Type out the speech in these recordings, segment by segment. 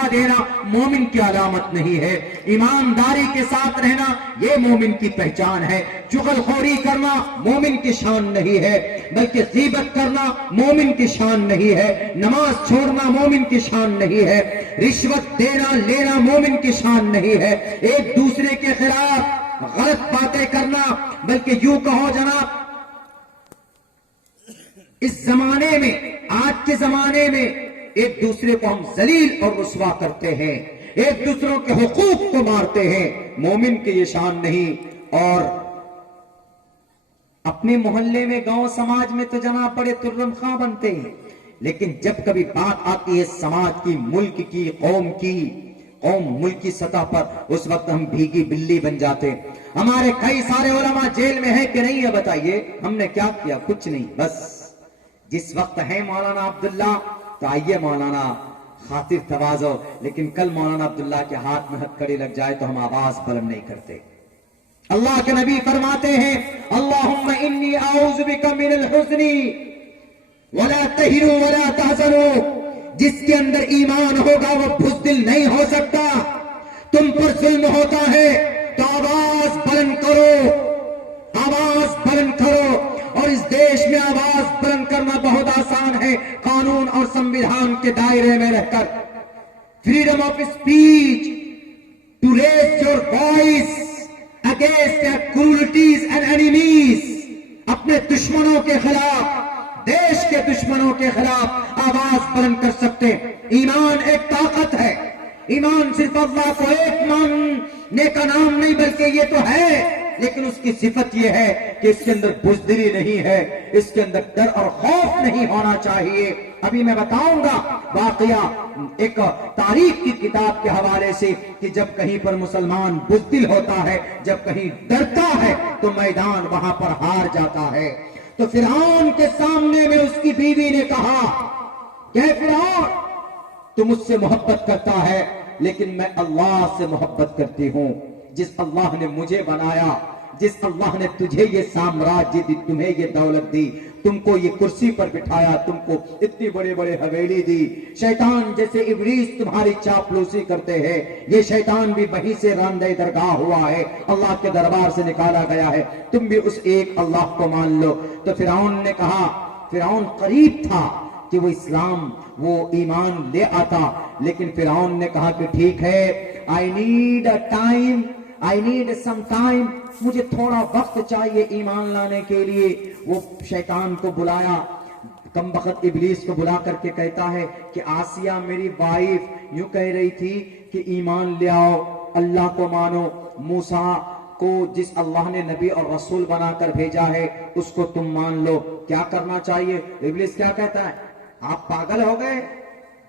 دھوکہ دینا مومن کی علامت نہیں ہے. ایمانداری کے ساتھ رہنا یہ مومن کی پہچان ہے. چغل خوری کرنا مومن کی شان نہیں ہے، بلکہ غیبت کرنا مومن کی شان نہیں ہے. نماز چھوڑنا مومن کی شان نہیں ہے. رشوت دینا لینا مومن کی شان نہیں ہے. ایک دوسرے کے خلاف غلط باتیں کرنا، بلکہ یوں کہو جناب اس زمانے میں، آج کے زمانے میں ایک دوسرے کو ہم ذلیل اور رسوا کرتے ہیں، ایک دوسروں کے حقوق کو مارتے ہیں. مومن کی یہ شان نہیں. اور اپنے محلے میں، گاؤں سماج میں تو جناب بڑے ترم خواہ بنتے ہیں، لیکن جب کبھی بات آتی ہے سماج کی، ملک کی، قوم ملک کی سطح پر، اس وقت ہم بھیگی بلی بن جاتے ہیں. ہمارے کئی سارے علماء جیل میں ہیں کہ نہیں ہے؟ بتائیے ہم نے کیا کیا؟ کچھ نہیں. بس جس وقت ہے مولانا عبداللہ تو آئیے مولانا خاطر تواضع، لیکن کل مولانا عبداللہ کے ہاتھ میں ہتھکڑی لگ جائے تو ہم آواز بلند نہیں کرتے. اللہ کے نبی فرماتے ہیں اللہم انی اعوذ بک من الحزن ولا تہنوا ولا تحزنوا. جس کے اندر ایمان ہوگا وہ بزدل نہیں ہو سکتا. تم پر ظلم ہوتا ہے تو آواز بلند کرو، آواز بلند کرو. اور اس دیش میں آواز بلند کرنا بہت آسان ہے، قانون اور سنویدھان کے دائرے میں رہ کر. Freedom of speech to raise your voice against cruelties and enemies. اپنے دشمنوں کے خلاف، دیش کے دشمنوں کے خلاف آواز بلند کر سکتے. ایمان ایک طاقت ہے. ایمان صرف اللہ کو ایک ماننے کا نام نہیں، بلکہ یہ تو ہے، لیکن اس کی صفت یہ ہے کہ اس کے اندر بزدلی نہیں ہے، اس کے اندر ڈر اور خوف نہیں ہونا چاہیے. ابھی میں بتاؤں گا واقعہ ایک تاریخ کی کتاب کے حوالے سے کہ جب کہیں پر مسلمان بزدل ہوتا ہے، جب کہیں ڈرتا ہے تو میدان وہاں پر ہار جاتا ہے. تو فرعون کے سامنے میں اس کی بیوی نے کہا کہ فرعون تو مجھ سے محبت کرتا ہے، لیکن میں اللہ سے محبت کرتی ہوں. جس اللہ نے مجھے بنایا، جس اللہ نے تجھے یہ سامراجیہ دی، تمہیں یہ دولت دی، تم کو یہ کرسی پر بٹھایا، تم کو اتنی بڑے بڑے حویلی دی. شیطان جیسے ابلیس تمہاری چاپلوسی کرتے ہیں، یہ شیطان بھی وہیں سے راندہ درگاہ ہوا ہے، اللہ کے دربار سے نکالا گیا ہے. تم بھی اس ایک اللہ کو مان لو. تو فرعون نے کہا، فرعون قریب تھا کہ وہ اسلام، وہ ایمان لے آتا، لیکن فرعون نے کہا کہ ٹھیک ہے، I need some time، مجھے تھوڑا وقت چاہیے ایمان لانے کے لیے. وہ شیطان کو بلایا، کم بخت ابلیس کو بلا کر کے کہتا ہے کہ آسیہ میری وائف یوں کہہ رہی تھی کہ ایمان لے آؤ، اللہ کو مانو، موسیٰ کو جس اللہ نے نبی اور رسول بنا کر بھیجا ہے اس کو تم مان لو. کیا کرنا چاہیے؟ ابلیس کیا کہتا ہے؟ آپ پاگل ہو گئے،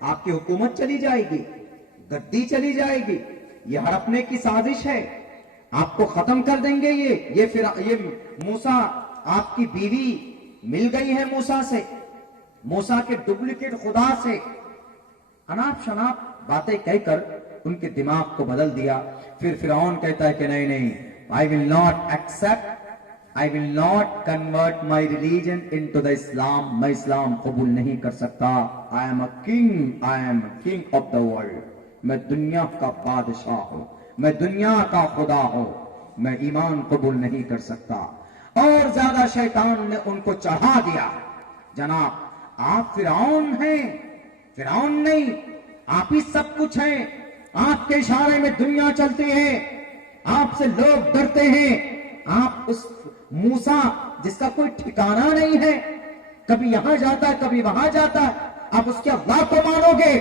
آپ کی حکومت چلی جائے گی، گدی چلی جائے گی، یہ ہڑپنے کی سازش ہے، آپ کو ختم کر دیں گے. یہ موسیٰ آپ کی بیوی مل گئی ہے موسیٰ سے، موسیٰ کے ڈپلیکیٹ خدا سے. اناپ شناپ باتیں کہہ کر ان کے دماغ کو بدل دیا. پھر فرعون کہتا ہے کہ نہیں، I will not accept، I will not convert my religion into the Islam. میں اسلام قبول نہیں کر سکتا. I am a king of the world. میں دنیا کا بادشاہ ہوں، میں دنیا کا خدا ہوں، میں ایمان قبول نہیں کر سکتا. اور زیادہ شیطان نے ان کو چڑھا دیا. جناب آپ فرعون ہیں، فرعون نہیں، آپ ہی سب کچھ ہیں. آپ کے اشارے میں دنیا چلتی ہے، آپ سے لوگ ڈرتے ہیں. آپ اس موسیٰ جس کا کوئی ٹھکانہ نہیں ہے، کبھی یہاں جاتا ہے کبھی وہاں جاتا ہے، آپ اس کے اللہ کو مانو گے؟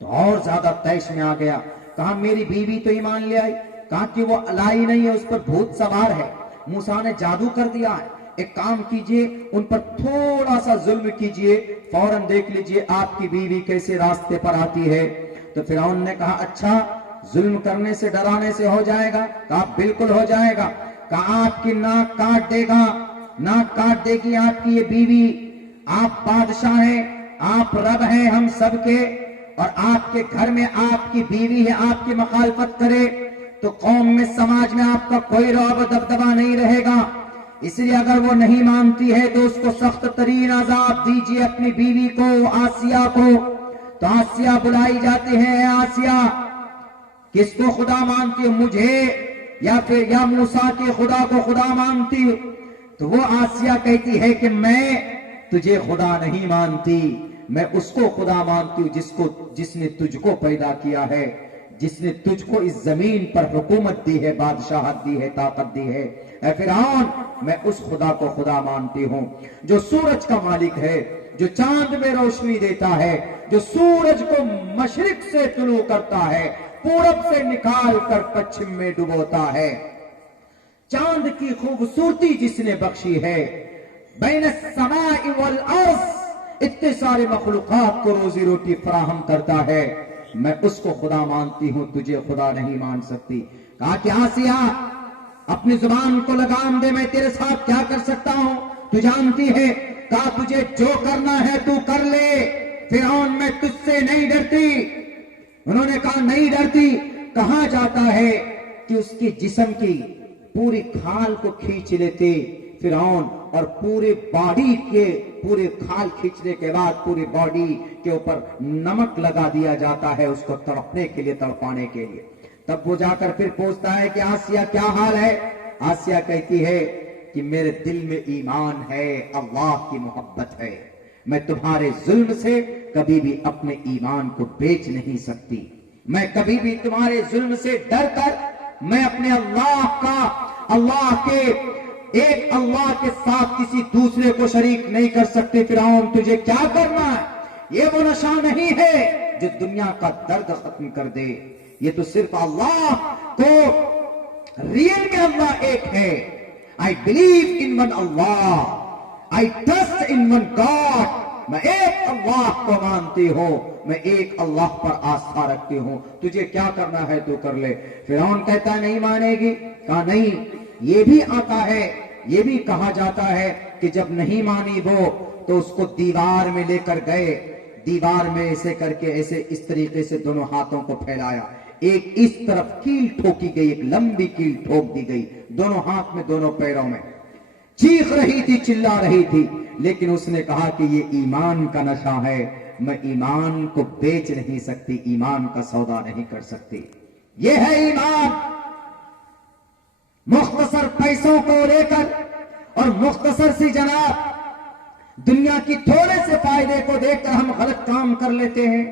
تو اور زیادہ تیش میں آ گیا. کہا میری بیوی تو ایمان لے آئی، کہا کہ وہ لائی نہیں ہے، اس پر بھوت سوار ہے، موسیٰ نے جادو کر دیا ہے. ایک کام کیجئے، ان پر تھوڑا سا ظلم کیجئے، فوراً دیکھ لیجئے آپ کی بیوی کیسے راستے پر آتی ہے. تو فرعون نے کہا اچھا، ظلم کرنے سے ڈرانے سے ہو جائے گا؟ کہا بالکل ہو جائے گا. کہا آپ کی ناک کاٹ دے گا، ناک کاٹ دے گی آپ کی یہ بیوی. آپ بادشاہ ہیں، آپ رب ہیں ہم سب کے، اور آپ کے گھر میں آپ کی بیوی ہے، آپ کی مخالفت کرے تو قوم میں سماج میں آپ کا کوئی رعب و دبدبہ نہیں رہے گا. اس لیے اگر وہ نہیں مانتی ہے تو اس کو سخت ترین عذاب دیجیے، اپنی بیوی کو، آسیہ کو. تو آسیہ بلائی جاتی ہیں، اے آسیہ کس کو خدا مانتی ہو، مجھے یا پھر یا موسیٰ کے خدا کو خدا مانتی ہو؟ تو وہ آسیہ کہتی ہے کہ میں تجھے خدا نہیں مانتی، میں اس کو خدا مانتی ہوں جس نے تجھ کو پیدا کیا ہے، جس نے تجھ کو اس زمین پر حکومت دی ہے، بادشاہت دی ہے، طاقت دی ہے۔ اے فرعون، میں اس خدا کو خدا مانتی ہوں جو سورج کا مالک ہے، جو چاند میں روشنی دیتا ہے، جو سورج کو مشرق سے طلوع کرتا ہے، پورب سے نکال کر پچھم میں ڈبوتا ہے، چاند کی خوبصورتی جس نے بخشی ہے، بین السماء والارض اتنے سارے مخلوقات کو روزی روٹی فراہم کرتا ہے، میں اس کو خدا مانتی ہوں، تجھے خدا نہیں مان سکتی۔ کہا کہ آسیہ اپنی زبان کو لگام دے، میں تیرے ساتھ کیا کر سکتا ہوں تو جانتی ہے۔ کہا تجھے جو کرنا ہے تو کر لے، فرعون میں تجھ سے نہیں ڈرتی۔ انہوں نے کہا نہیں ڈرتی۔ کہا جاتا ہے کہ اس کے جسم کی پوری کھال کو کھینچ لیتے فرعون، اور پورے باڈی کے پورے کھال کھینچنے کے بعد پوری باڈی کے اوپر نمک لگا دیا جاتا ہے اس کو تڑپنے کے لیے، تڑپانے کے لیے۔ تب وہ جا کر پھر پوچھتا ہے کہ آسیہ کیا حال ہے؟ آسیہ کہتی ہے کہ میرے دل میں ایمان ہے، اللہ کی محبت ہے، میں تمہارے ظلم سے کبھی بھی اپنے ایمان کو بیچ نہیں سکتی، میں کبھی بھی تمہارے ظلم سے ڈر کر میں اپنے اللہ کے ایک اللہ کے ساتھ کسی دوسرے کو شریک نہیں کر سکتے۔ فرعون تجھے کیا کرنا ہے؟ یہ وہ نشہ نہیں ہے جو دنیا کا درد ختم کر دے، یہ تو صرف اللہ کو، ریئل میں اللہ ایک ہے۔ I believe in one Allah, I trust in one God، میں ایک اللہ کو مانتی ہوں، میں ایک اللہ پر آستھا رکھتی ہوں، تجھے کیا کرنا ہے تو کر لے۔ فرعون کہتا نہیں مانے گی؟ کہا نہیں، یہ بھی آتا ہے، یہ بھی کہا جاتا ہے کہ جب نہیں مانی وہ تو اس کو دیوار میں لے کر گئے، دیوار میں ایسے کر کے ایسے اس طریقے سے دونوں ہاتھوں کو پھیلایا، ایک اس طرف کیل ٹھوکی گئی، ایک لمبی کیل ٹھوک دی گئی دونوں ہاتھ میں، دونوں پیروں میں، چیخ رہی تھی، چلا رہی تھی، لیکن اس نے کہا کہ یہ ایمان کا نشہ ہے، میں ایمان کو بیچ نہیں سکتی، ایمان کا سودا نہیں کر سکتی۔ یہ ہے ایمان۔ مختصر پیسوں کو لے کر اور مختصر سی جناب دنیا کی تھوڑے سے فائدے کو دیکھ کر ہم غلط کام کر لیتے ہیں۔